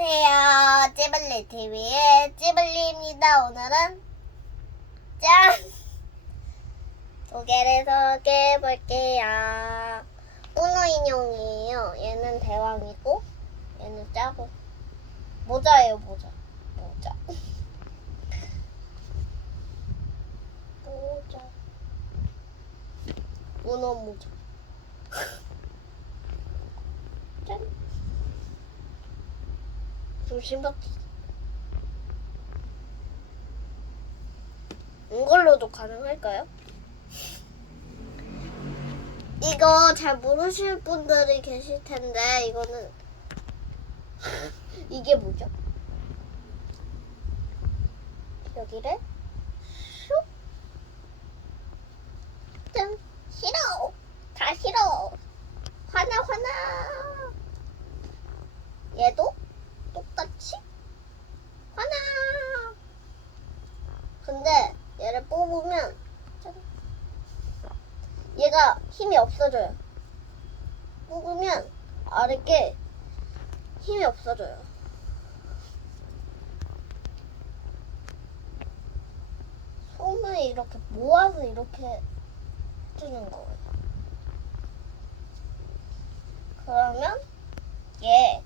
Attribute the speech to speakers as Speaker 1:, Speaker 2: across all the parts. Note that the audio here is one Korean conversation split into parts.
Speaker 1: 안녕하세요. 찌블리 TV의 찌블리입니다. 오늘은 짠! 소개를 소개해 볼게요. 우노 인형이에요. 얘는 대왕이고, 얘는 짜고. 모자예요, 모자. 모자. 모자. 우노 모자. 짠. 좀 신박해. 이걸로도 가능할까요? 이거 잘 모르실 분들이 계실 텐데 이거는 이게 뭐죠? 여기를 슉 짠! 싫어! 다 싫어! 화나 화나! 얘도 똑같이 화나. 근데 얘를 뽑으면 짠. 얘가 힘이 없어져요. 뽑으면 아래 게 힘이 없어져요. 손을 이렇게 모아서 이렇게 주는 거예요. 그러면 얘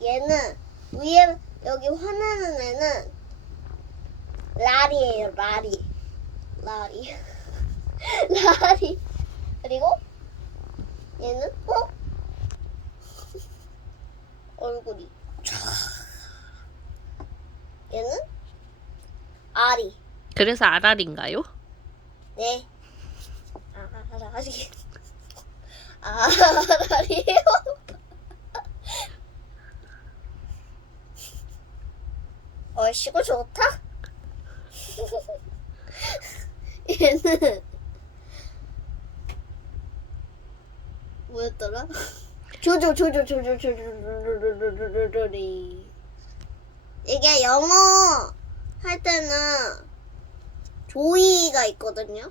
Speaker 1: 얘는 위에 여기 화나는 애는 라리예요 라리. 라리. 라리. 그리고 얘는 어? 얼굴이. 얘는 아리.
Speaker 2: 그래서 아랄인가요?
Speaker 1: 네. 아라리. 아라리요. 얼씨구 좋다? 얘는 뭐였더라? 조조 조조 조조 조조 조조조조조조리 이게 영어 할 때는 조이가 있거든요.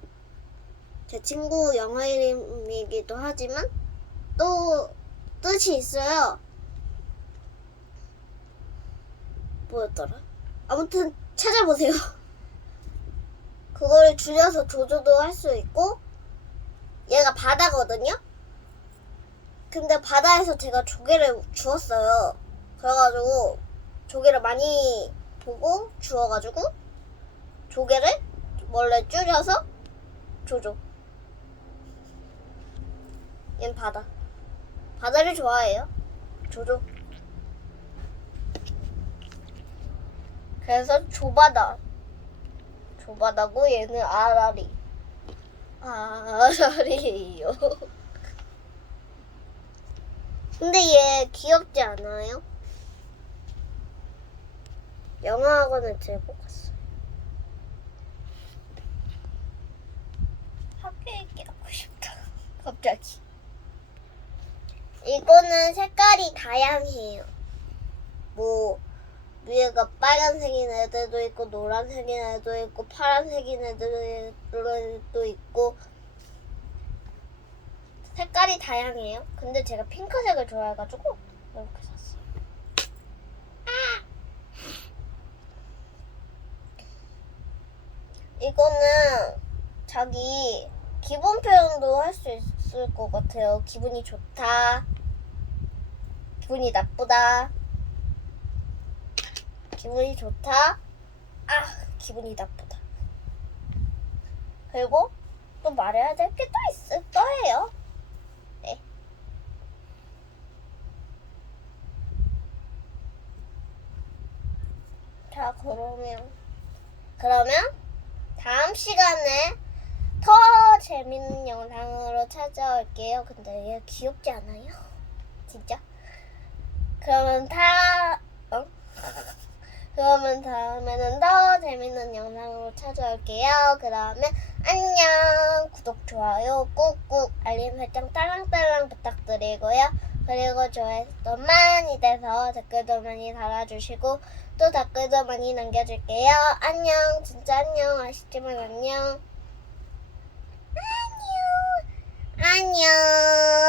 Speaker 1: 제 친구 영어 이름이기도 하지만 또 뜻이 있어요. 뭐였더라? 아무튼 찾아보세요. 그걸 줄여서 조조도 할 수 있고 얘가 바다거든요. 근데 바다에서 제가 조개를 주웠어요. 그래가지고 조개를 많이 보고 주워가지고 조개를 원래 줄여서 조조. 얘는 바다. 바다를 좋아해요. 조조. 그래서 조바다. 조바다고 얘는 아라리. 아라리예요. 근데 얘 귀엽지 않아요? 영어학원을 들고 갔어요. 학교 얘기 하고 싶다. 갑자기. 이거는 색깔이 다양해요. 뭐 위에가 빨간색인 애들도 있고 노란색인 애도 있고 파란색인 애들도 있고 색깔이 다양해요. 근데 제가 핑크색을 좋아해가지고 이렇게 샀어요. 아! 이거는 자기 기분 표현도 할 수 있을 것 같아요. 기분이 좋다. 기분이 나쁘다. 기분이 좋다. 아, 기분이 나쁘다. 그리고 또 말해야 될 게 또 있을 거예요. 네. 자, 그러면 그러면 다음 시간에 더 재밌는 영상으로 찾아올게요. 근데 얘 귀엽지 않아요? 진짜? 그러면 다 어? 그러면 다음에는 더 재밌는 영상으로 찾아올게요. 그러면 안녕. 구독, 좋아요, 꾹꾹, 알림 설정 딸랑딸랑 부탁드리고요. 그리고 조회수도 많이 돼서 댓글도 많이 달아주시고 또 댓글도 많이 남겨줄게요. 안녕. 진짜 안녕. 아시지만 안녕. 안녕. 안녕. 안녕.